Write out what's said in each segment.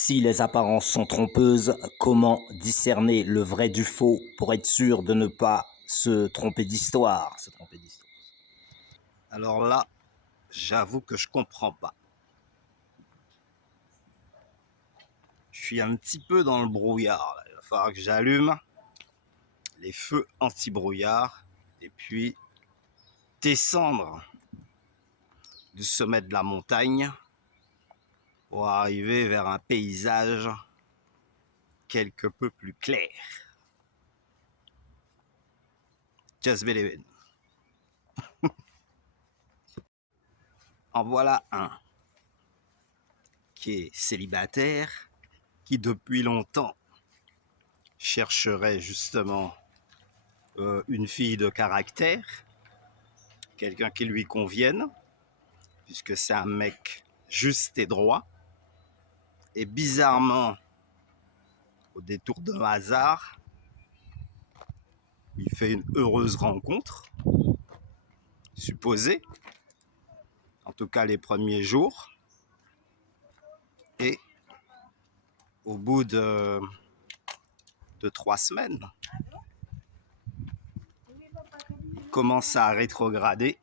Si les apparences sont trompeuses, comment discerner le vrai du faux pour être sûr de ne pas se tromper d'histoire? Alors là, j'avoue que je comprends pas. Je suis un petit peu dans le brouillard, là. Il va falloir que j'allume les feux anti-brouillard et puis descendre du sommet de la montagne pour arriver vers un paysage quelque peu plus clair. Just believe it. En voilà un qui est célibataire, qui depuis longtemps chercherait justement une fille de caractère, quelqu'un qui lui convienne, puisque c'est un mec juste et droit. Et bizarrement, au détour d'un hasard, il fait une heureuse rencontre, supposée, en tout cas les premiers jours. Et au bout de 3 semaines, il commence à rétrograder,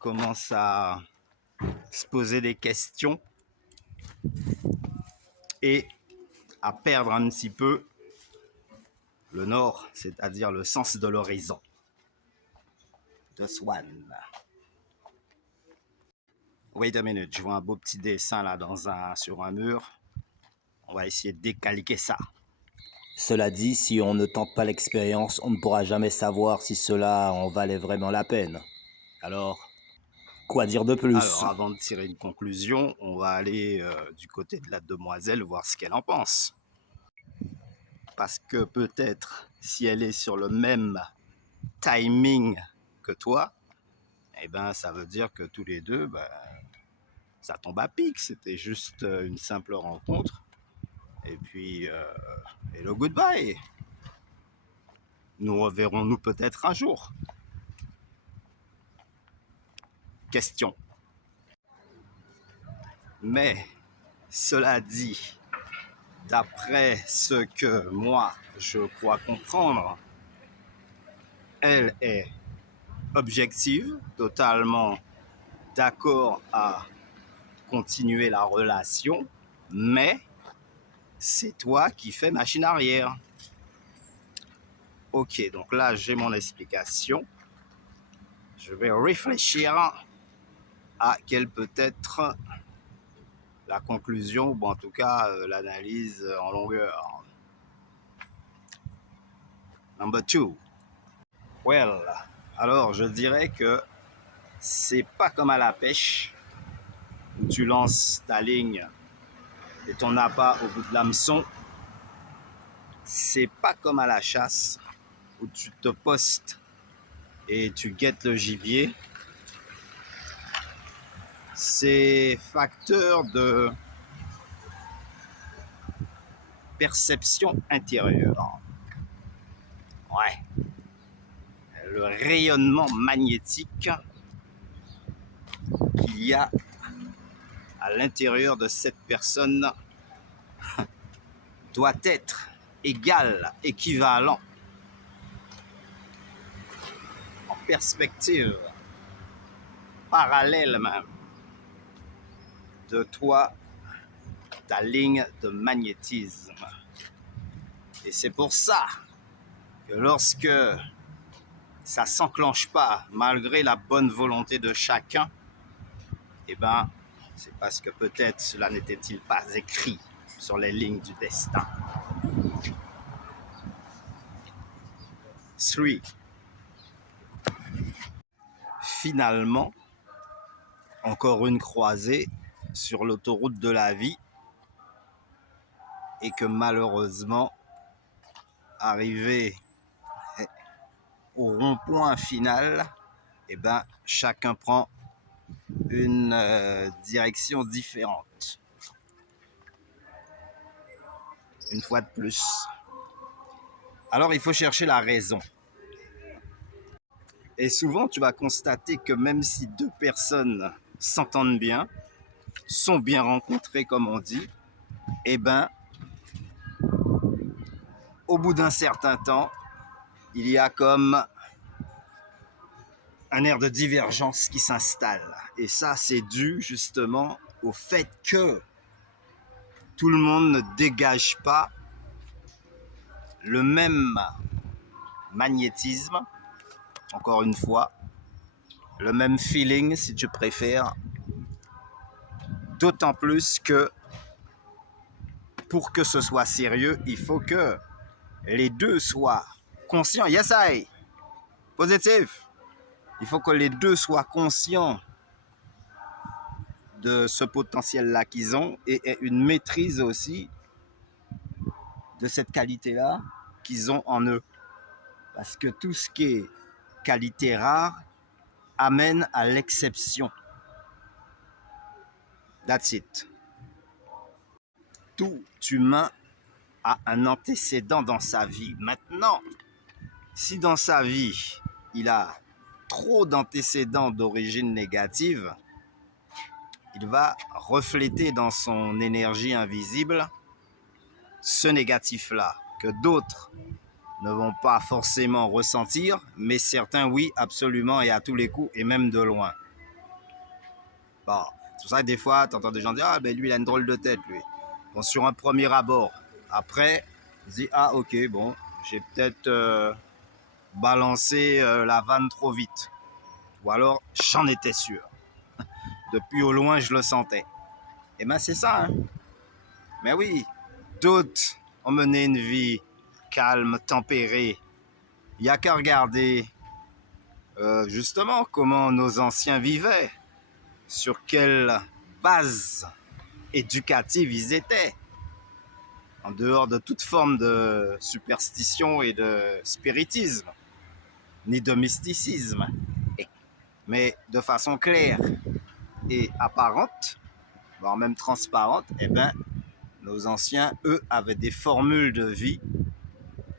commence à se poser des questions et à perdre un petit peu le nord, c'est-à-dire le sens de l'horizon. The Swan. Wait a minute, je vois un beau petit dessin là sur un mur. On va essayer de décalquer ça. Cela dit, si on ne tente pas l'expérience, on ne pourra jamais savoir si cela en valait vraiment la peine. Alors, quoi dire de plus? Alors, avant de tirer une conclusion, on va aller du côté de la demoiselle voir ce qu'elle en pense. Parce que peut-être, si elle est sur le même timing que toi, eh ben, ça veut dire que tous les deux, ça tombe à pic. C'était juste une simple rencontre. Et puis, hello, goodbye. Nous reverrons-nous peut-être un jour? Question. Mais, cela dit, d'après ce que moi, je crois comprendre, elle est objective, totalement d'accord à continuer la relation, mais c'est toi qui fais machine arrière. Ok, donc là, j'ai mon explication. Je vais réfléchir à quelle peut être la conclusion, ou en tout cas l'analyse en longueur. Number 2. Well, alors je dirais que c'est pas comme à la pêche où tu lances ta ligne et ton appât au bout de l'hameçon. C'est pas comme à la chasse où tu te postes et tu guettes le gibier. C'est facteur de perception intérieure. Ouais. Le rayonnement magnétique qu'il y a à l'intérieur de cette personne doit être égal, équivalent, en perspective, parallèle même, de toi, ta ligne de magnétisme. Et c'est pour ça que lorsque ça s'enclenche pas, malgré la bonne volonté de chacun, eh ben, c'est parce que peut-être cela n'était-il pas écrit sur les lignes du destin. 3. Finalement, encore une croisée sur l'autoroute de la vie et que malheureusement, arrivé au rond-point final, eh ben, chacun prend une direction différente. Une fois de plus. Alors il faut chercher la raison. Et souvent tu vas constater que même si deux personnes s'entendent bien, sont bien rencontrés, comme on dit, eh ben, au bout d'un certain temps, il y a comme un air de divergence qui s'installe. Et ça, c'est dû justement au fait que tout le monde ne dégage pas le même magnétisme, encore une fois, le même feeling si tu préfères, d'autant plus que pour que ce soit sérieux, il faut que les deux soient conscients. Yes, I. Positif. Il faut que les deux soient conscients de ce potentiel-là qu'ils ont et aient une maîtrise aussi de cette qualité-là qu'ils ont en eux. Parce que tout ce qui est qualité rare amène à l'exception. That's it. Tout humain a un antécédent dans sa vie. Maintenant, si dans sa vie, il a trop d'antécédents d'origine négative, il va refléter dans son énergie invisible ce négatif-là, que d'autres ne vont pas forcément ressentir, mais certains, oui, absolument, et à tous les coups, et même de loin. Bon, c'est pour ça que des fois, tu entends des gens dire « Ah, ben lui, il a une drôle de tête, lui. » Bon, sur un premier abord. Après, tu dis « Ah, ok, bon, j'ai peut-être balancé la vanne trop vite. » Ou alors, j'en étais sûr. Depuis au loin, je le sentais. Et ben, c'est ça, hein. Mais oui, d'autres ont mené une vie calme, tempérée. Il n'y a qu'à regarder justement comment nos anciens vivaient, sur quelle base éducative ils étaient, en dehors de toute forme de superstition et de spiritisme, ni de mysticisme, mais de façon claire et apparente, voire même transparente, eh bien, nos anciens, eux, avaient des formules de vie,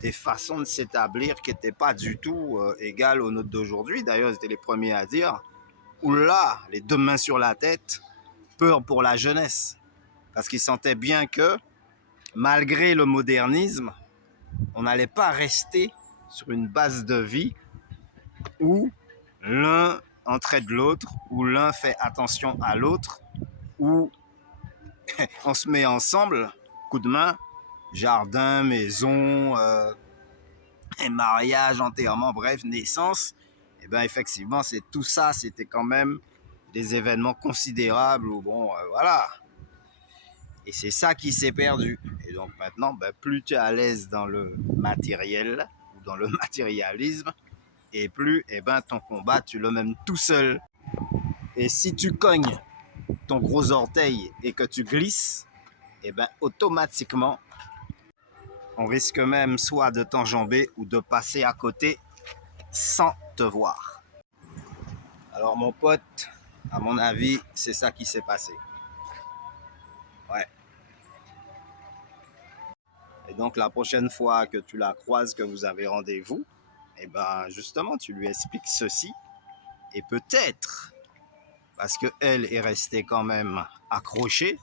des façons de s'établir qui n'étaient pas du tout égales aux nôtres d'aujourd'hui. D'ailleurs, ils étaient les premiers à dire « Oula, les deux mains sur la tête, peur pour la jeunesse ». Parce qu'ils sentaient bien que, malgré le modernisme, on n'allait pas rester sur une base de vie où l'un entraide l'autre, où l'un fait attention à l'autre, où on se met ensemble, coup de main, jardin, maison, un mariage, enterrement, bref, naissance. Et bien effectivement, c'est tout ça, c'était quand même des événements considérables où bon, voilà. Et c'est ça qui s'est perdu. Et donc maintenant, ben, plus tu es à l'aise dans le matériel ou dans le matérialisme, et plus eh ben, ton combat, tu le mènes tout seul. Et si tu cognes ton gros orteil et que tu glisses, eh ben, automatiquement, on risque même soit de t'enjamber ou de passer à côté sans te voir. Alors mon pote, à mon avis, c'est ça qui s'est passé. Ouais. Et donc la prochaine fois que tu la croises, que vous avez rendez-vous, et ben justement tu lui expliques ceci. Et peut-être, parce qu'elle est restée quand même accrochée,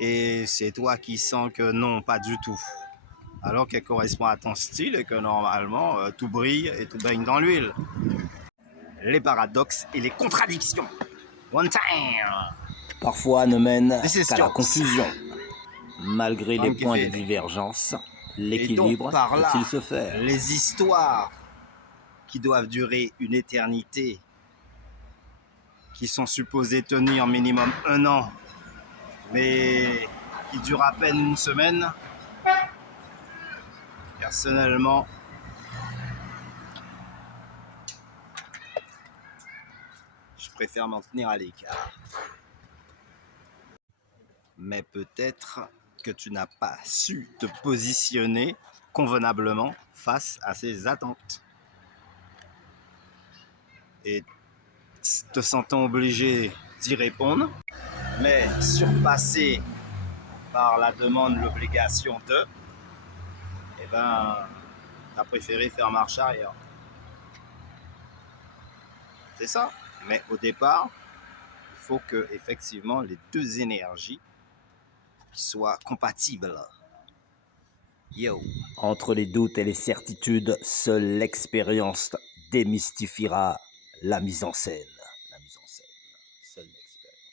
et c'est toi qui sens que non, pas du tout. Alors qu'elle correspond à ton style et que normalement tout brille et tout baigne dans l'huile. Les paradoxes et les contradictions. One time. Parfois ne mènent This is qu'à la jokes. confusion. Malgré les Funky points de feeling. divergence, Et donc l'équilibre par là, peut-il se faire? les histoires qui doivent durer une éternité, qui sont supposées tenir minimum 1 an, mais qui durent à peine une semaine, personnellement, je préfère m'en tenir à l'écart. Mais peut-être que tu n'as pas su te positionner convenablement face à ces attentes. Et te sentant obligé d'y répondre, mais surpassé par la demande, l'obligation de, eh ben, tu as préféré faire marche arrière. C'est ça. Mais au départ, il faut que effectivement les deux énergies soient compatibles. Yo. Entre les doutes et les certitudes, seule l'expérience démystifiera la mise en scène. La mise en scène. Seule l'expérience.